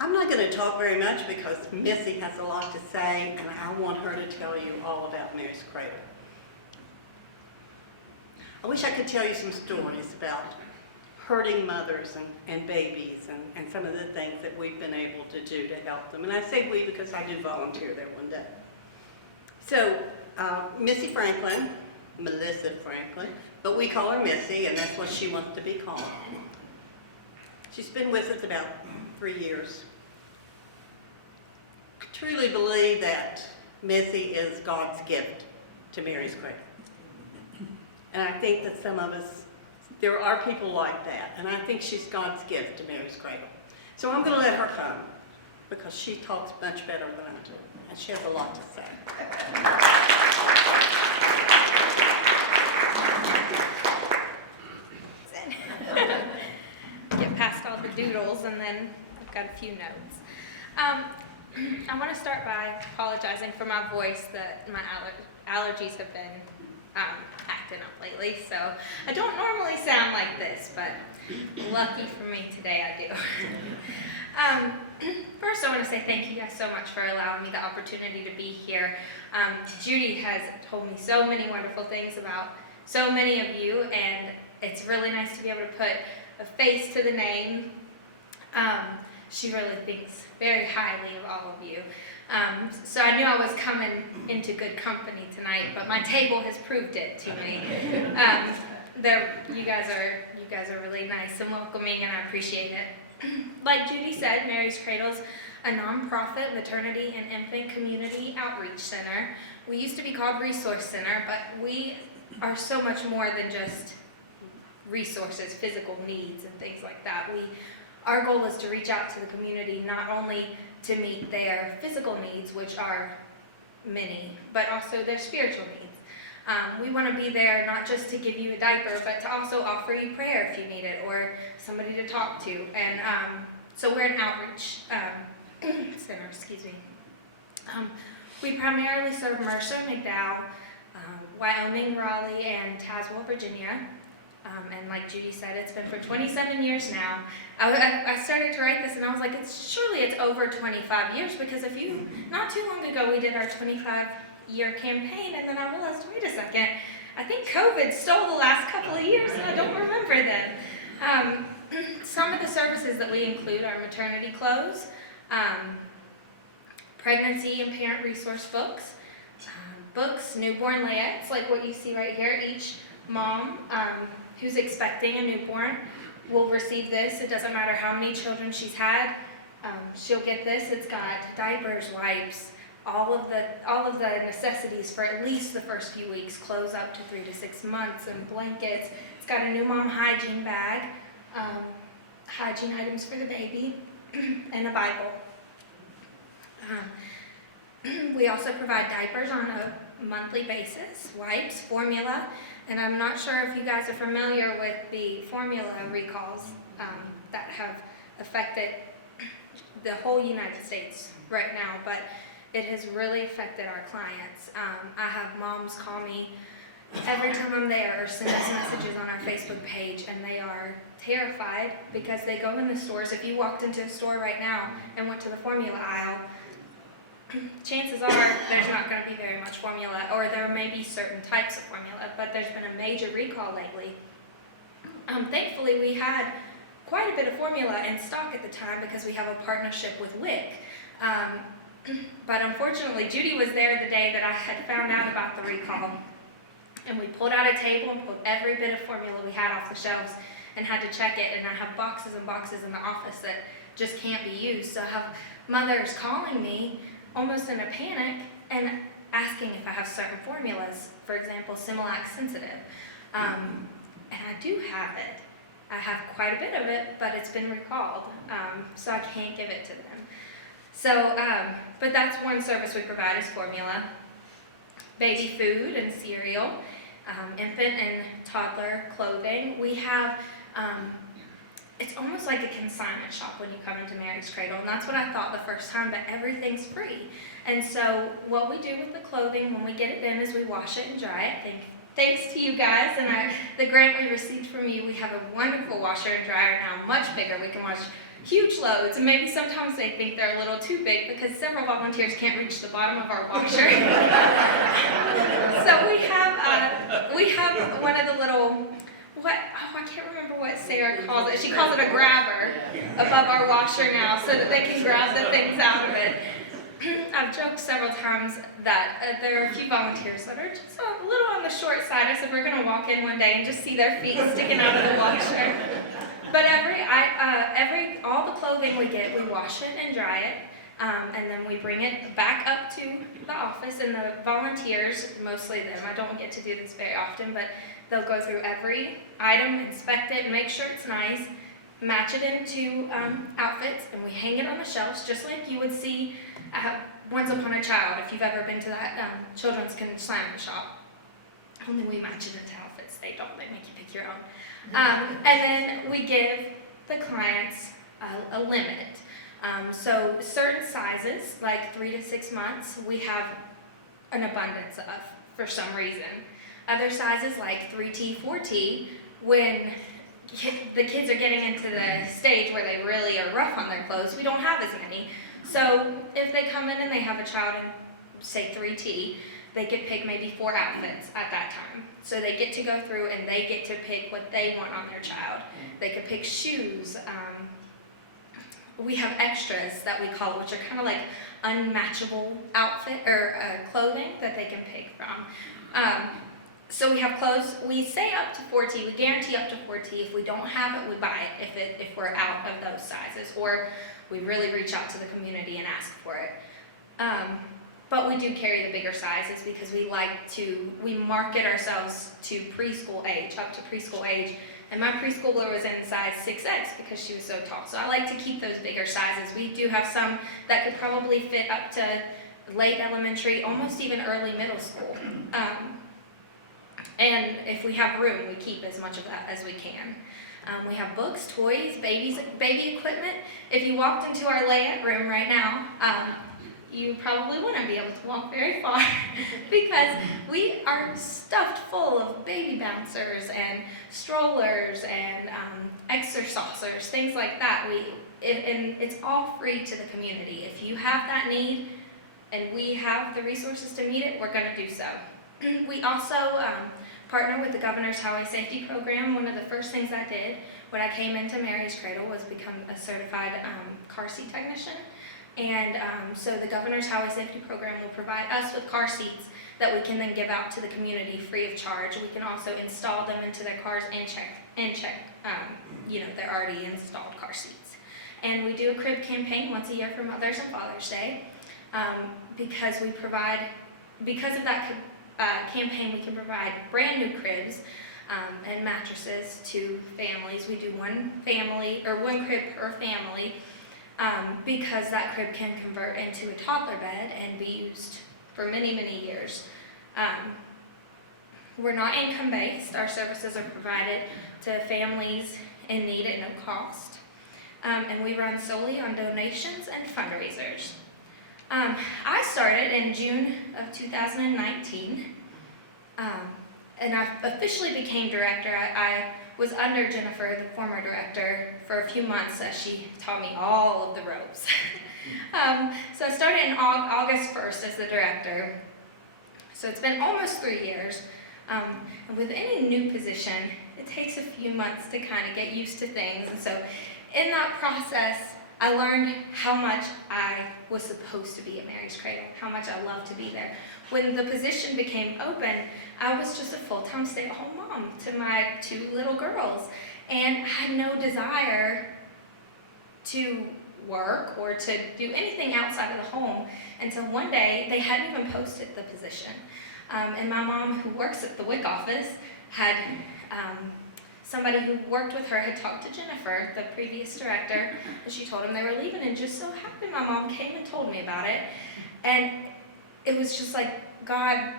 I'm not going to talk very much because Missy has a lot to say, and I want her to tell you all about Mary's Cradle. I wish I could tell you some stories about hurting mothers and babies and some of the things that we've been able to do to help them. And I say we because I do volunteer there one day. So, Missy Franklin, Melissa Franklin, but we call her Missy, and that's what she wants to be called. She's been with us about 3 years. I truly believe that Missy is God's gift to Mary's Cradle. And I think that some of us, there are people like that, and I think she's God's gift to Mary's Cradle. So I'm going to let her come, because she talks much better than I do, and she has a lot to say. Get past all the doodles, and then I've got a few notes. I want to start by apologizing for my voice, that my allergies have been acting up lately, so I don't normally sound like this, but lucky for me today I do. First I want to say thank you guys so much for allowing me the opportunity to be here. Judy has told me so many wonderful things about so many of you, and it's really nice to be able to put a face to the name. She really thinks very highly of all of you. So I knew I was coming into good company tonight, but my table has proved it to me. You guys are really nice and welcoming, and I appreciate it. Like Judy said, Mary's Cradle's a nonprofit maternity and infant community outreach center. We used to be called Resource Center, but we are so much more than just resources, physical needs, and things like that. Our goal is to reach out to the community, not only to meet their physical needs, which are many, but also their spiritual needs. We want to be there not just to give you a diaper, but to also offer you prayer if you need it, or somebody to talk to. And so we're an outreach center, excuse me. We primarily serve Mercer, McDowell, Wyoming, Raleigh, and Tazewell, Virginia. And like Judy said, it's been for 27 years now. I started to write this and I was like, surely it's over 25 years, because not too long ago we did our 25-year campaign, and then I realized, wait a second, I think COVID stole the last couple of years and I don't remember then. Some of the services that we include are maternity clothes, pregnancy and parent resource books, newborn layouts, like what you see right here. Each mom who's expecting a newborn will receive this. It doesn't matter how many children she's had, she'll get this. It's got diapers, wipes, all of the necessities for at least the first few weeks, clothes up to 3 to 6 months, and blankets. It's got a new mom hygiene bag, hygiene items for the baby, and a Bible. We also provide diapers on a monthly basis, wipes, formula, and I'm not sure if you guys are familiar with the formula recalls that have affected the whole United States right now, but it has really affected our clients. I have moms call me every time I'm there, or send us messages on our Facebook page, and they are terrified because they go in the stores. If you walked into a store right now and went to the formula aisle, chances are there's not going to be very much formula, or there may be certain types of formula, but there's been a major recall lately. Thankfully, we had quite a bit of formula in stock at the time because we have a partnership with WIC. But unfortunately, Judy was there the day that I had found out about the recall, and we pulled out a table and pulled every bit of formula we had off the shelves and had to check it, and I have boxes and boxes in the office that just can't be used. So I have mothers calling me almost in a panic and asking if I have certain formulas, for example, Similac sensitive. And I do have it. I have quite a bit of it, but it's been recalled, so I can't give it to them. So, but that's one service we provide is formula, baby food and cereal, infant and toddler clothing. We have, it's almost like a consignment shop when you come into Mary's Cradle, and that's what I thought the first time, but everything's free. And so what we do with the clothing when we get it in is we wash it and dry it. thanks to you guys and the grant we received from you, we have a wonderful washer and dryer now, much bigger. We can wash huge loads, and maybe sometimes they think they're a little too big because several volunteers can't reach the bottom of our washer. So we have one of the little, I can't remember what Sarah calls it. She calls it a grabber above our washer now so that they can grab the things out of it. I've joked several times that there are a few volunteers that are just a little on the short side. I said we're going to walk in one day and just see their feet sticking out of the washer. But all the clothing we get, we wash it and dry it, and then we bring it back up to the office. And the volunteers, mostly them, I don't get to do this very often, but they'll go through every item, inspect it, make sure it's nice, match it into outfits, and we hang it on the shelves just like you would see Once Upon a Child, if you've ever been to that children's consignment shop. Only we match it into outfits. They don't. They make you pick your own. And then we give the clients a limit. So certain sizes, like 3 to 6 months, we have an abundance of for some reason. Other sizes, like 3T, 4T, when the kids are getting into the stage where they really are rough on their clothes, we don't have as many. So if they come in and they have a child in, say, 3T, they could pick maybe 4 outfits at that time. So they get to go through and they get to pick what they want on their child. They could pick shoes. We have extras that we call it, which are kind of like unmatchable outfit or clothing that they can pick from. So we have clothes. We say up to 4T. We guarantee up to 4T. If we don't have it, we buy it if we're out of those sizes, or we really reach out to the community and ask for it. But we do carry the bigger sizes because we market ourselves to preschool age, up to preschool age. And my preschooler was in size 6X because she was so tall. So I like to keep those bigger sizes. We do have some that could probably fit up to late elementary, almost even early middle school. And if we have room, we keep as much of that as we can. We have books, toys, baby equipment. If you walked into our layette room right now, you probably wouldn't be able to walk very far because we are stuffed full of baby bouncers and strollers and exercisers, things like that. And it's all free to the community. If you have that need and we have the resources to meet it, we're going to do so. We also partner with the Governor's Highway Safety Program. One of the first things I did when I came into Mary's Cradle was become a certified car seat technician. And so the Governor's Highway Safety Program will provide us with car seats that we can then give out to the community free of charge. We can also install them into their cars and check they're already installed car seats. And we do a crib campaign once a year for Mother's and Father's Day because of that campaign, we can provide brand new cribs and mattresses to families. We do one crib per family because that crib can convert into a toddler bed and be used for many, many years. We're not income-based. Our services are provided to families in need at no cost. And we run solely on donations and fundraisers. I started in June of 2019, and I officially became director. I was under Jennifer, the former director, for a few months as she taught me all of the ropes. So I started in August 1st as the director. So it's been almost 3 years. And with any new position, it takes a few months to kind of get used to things. And so in that process, I learned how much I was supposed to be at Mary's Cradle, how much I loved to be there. When the position became open, I was just a full-time stay-at-home mom to my 2 little girls, and I had no desire to work or to do anything outside of the home until one day they hadn't even posted the position. And my mom, who works at the WIC office, had somebody who worked with her had talked to Jennifer, the previous director, and she told him they were leaving, and just so happened my mom came and told me about it. And it was just like God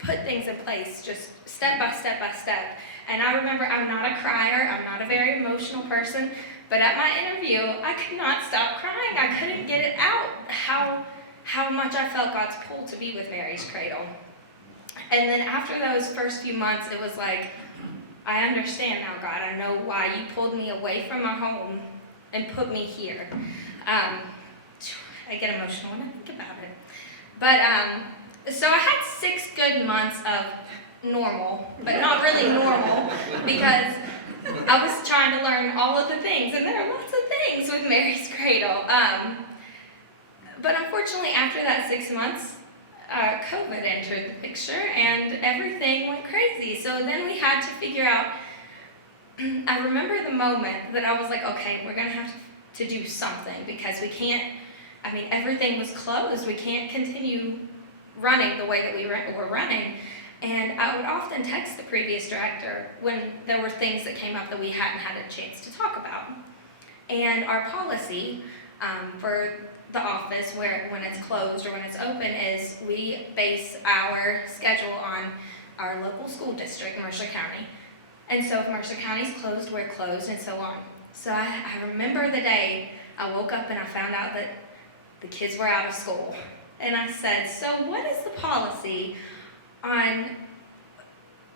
put things in place, just step by step by step. And I remember I'm not a crier, I'm not a very emotional person, but at my interview, I could not stop crying. I couldn't get it out how much I felt God's pull to be with Mary's Cradle. And then after those first few months, it was like, I understand now, God. I know why you pulled me away from my home and put me here. I get emotional when I think about it. But so I had 6 good months of normal, but not really normal, because I was trying to learn all of the things, and there are lots of things with Mary's Cradle. But unfortunately, after that 6 months, COVID entered the picture, and everything went crazy. So then we had to figure out, I remember the moment that I was like, okay, we're going to have to do something, because we can't, I mean, everything was closed. We can't continue running the way that we were running. And I would often text the previous director when there were things that came up that we hadn't had a chance to talk about. And our policy for the office, when it's closed or when it's open, is we base our schedule on our local school district, Mercer County. And so if Mercer County's closed, we're closed, and so on. So I remember the day I woke up and I found out that the kids were out of school. And I said, so what is the policy on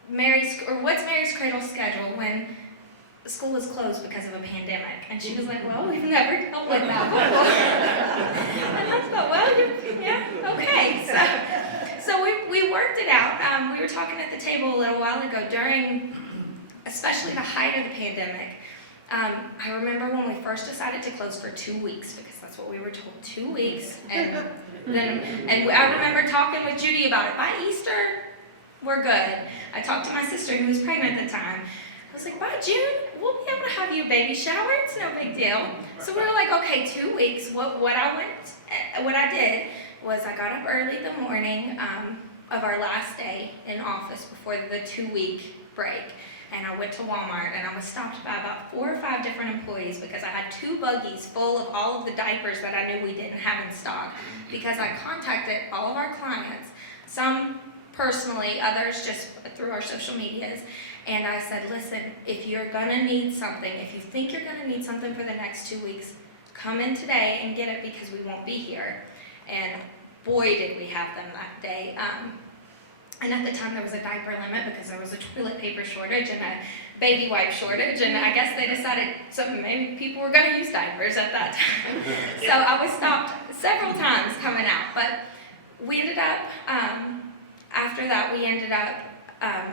what's Mary's Cradle schedule when school is closed because of a pandemic? And she was like, well, we've never dealt with that before. And I thought, well, yeah, okay. So we worked it out. We were talking at the table a little while ago during, especially the height of the pandemic. I remember when we first decided to close for 2 weeks, because that's what we were told, 2 weeks. And I remember talking with Judy about it. By Easter, we're good. I talked to my sister who was pregnant at the time. I was like, by June, we'll be able to have you a baby shower. It's no big deal. So we were like, okay, 2 weeks. What I did was I got up early the morning of our last day in office before the 2-week break. And I went to Walmart, and I was stopped by about 4 or 5 different employees because I had 2 buggies full of all of the diapers that I knew we didn't have in stock, because I contacted all of our clients, some personally, others just through our social medias, and I said, listen, if you're going to need something, if you think you're going to need something for the next 2 weeks, come in today and get it, because we won't be here. And boy, did we have them that day. And at the time, there was a diaper limit because there was a toilet paper shortage and a baby wipe shortage, and I guess they decided maybe people were going to use diapers at that time. So I was stopped several times coming out, but we ended up, after that, we ended up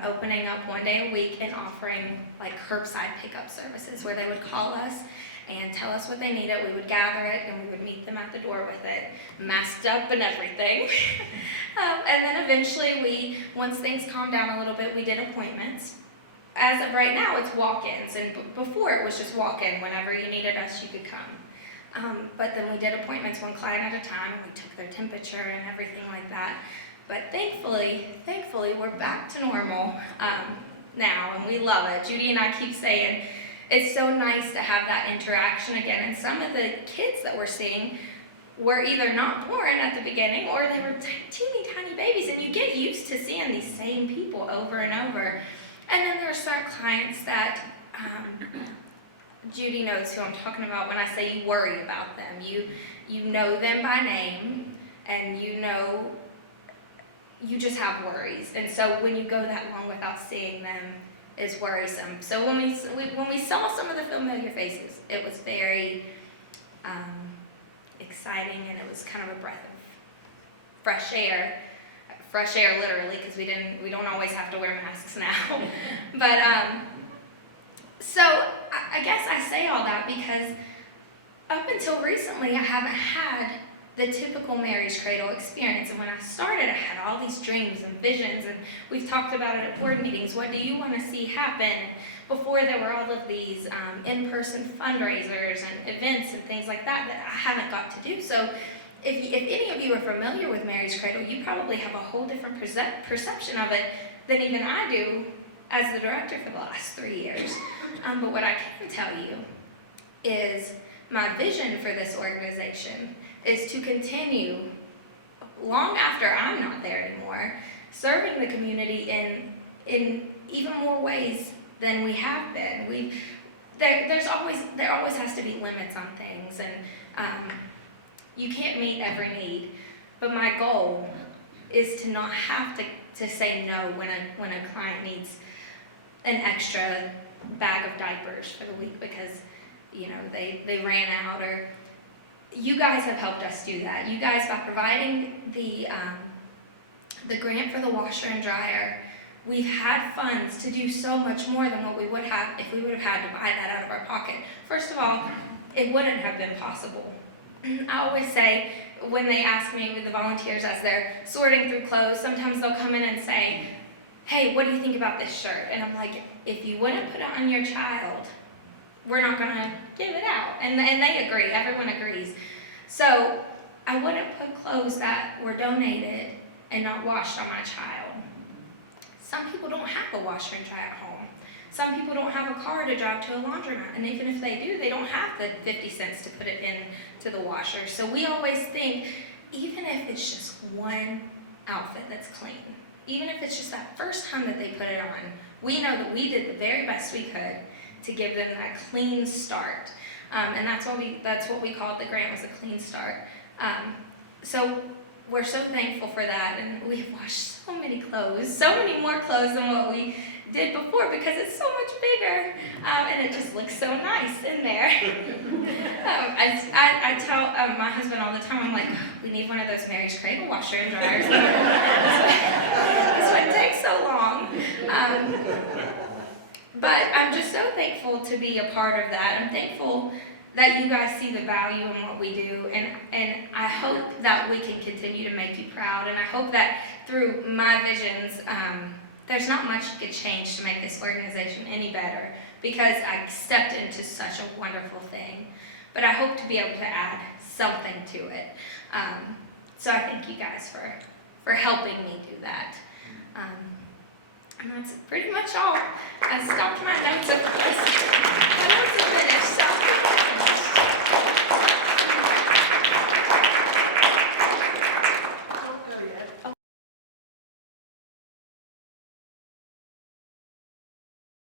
opening up 1 day a week and offering like curbside pickup services, where they would call us and tell us what they needed. We would gather it, and we would meet them at the door with it, masked up and everything. And then eventually, once things calmed down a little bit, we did appointments. As of right now, it's walk-ins, and before it was just walk-in. Whenever you needed us, you could come. But then we did appointments 1 client at a time, and we took their temperature and everything like that. But thankfully, we're back to normal now, and we love it. Judy and I keep saying, it's so nice to have that interaction again. And some of the kids that we're seeing were either not born at the beginning, or they were teeny tiny babies, and you get used to seeing these same people over and over. And then there are certain clients that Judy knows who I'm talking about when I say you worry about them. You know them by name, and you just have worries. And so when you go that long without seeing them, is worrisome. So when we saw some of the familiar faces, it was very exciting, and it was kind of a breath of fresh air literally, because we don't always have to wear masks now. But so I guess I say all that because up until recently I haven't had the typical Mary's Cradle experience. And when I started, I had all these dreams and visions, and we've talked about it at board meetings. What do you want to see happen? Before, there were all of these in-person fundraisers and events and things like that I haven't got to do. So if any of you are familiar with Mary's Cradle, you probably have a whole different perception of it than even I do as the director for the last 3 years. But what I can tell you is my vision for this organization is to continue, long after I'm not there anymore, serving the community in even more ways than we have been. There always has to be limits on things, and you can't meet every need. But my goal is to not have to to say no when a client needs an extra bag of diapers for the week because, you know, they ran out, or you guys have helped us do that. You guys, by providing the grant for the washer and dryer, we've had funds to do so much more than what we would have if we would have had to buy that out of our pocket. First of all, it wouldn't have been possible. I always say, when they ask me with the volunteers as they're sorting through clothes, sometimes they'll come in and say, hey, what do you think about this shirt? And I'm like, if you wouldn't put it on your child, we're not gonna give it out. And they agree, everyone agrees. So I wouldn't put clothes that were donated and not washed on my child. Some people don't have a washer and dryer at home. Some people don't have a car to drive to a laundromat, and even if they do, they don't have the 50 cents to put it into the washer. So we always think, even if it's just one outfit that's clean, even if it's just that first time that they put it on, we know that we did the very best we could to give them that clean start. And that's what we called the grant, was a clean start. So we're so thankful for that, and we've washed so many clothes, so many more clothes than what we did before, because it's so much bigger, and it just looks so nice in there. I tell my husband all the time, I'm like, we need one of those Mary's Cradle washer and dryers. That's why it takes so long. But I'm just so thankful to be a part of that. I'm thankful that you guys see the value in what we do, and I hope that we can continue to make you proud, and I hope that through my visions, there's not much you could change to make this organization any better, because I stepped into such a wonderful thing, but I hope to be able to add something to it. So I thank you guys for helping me do that. And that's pretty much all. I stopped my notes over this.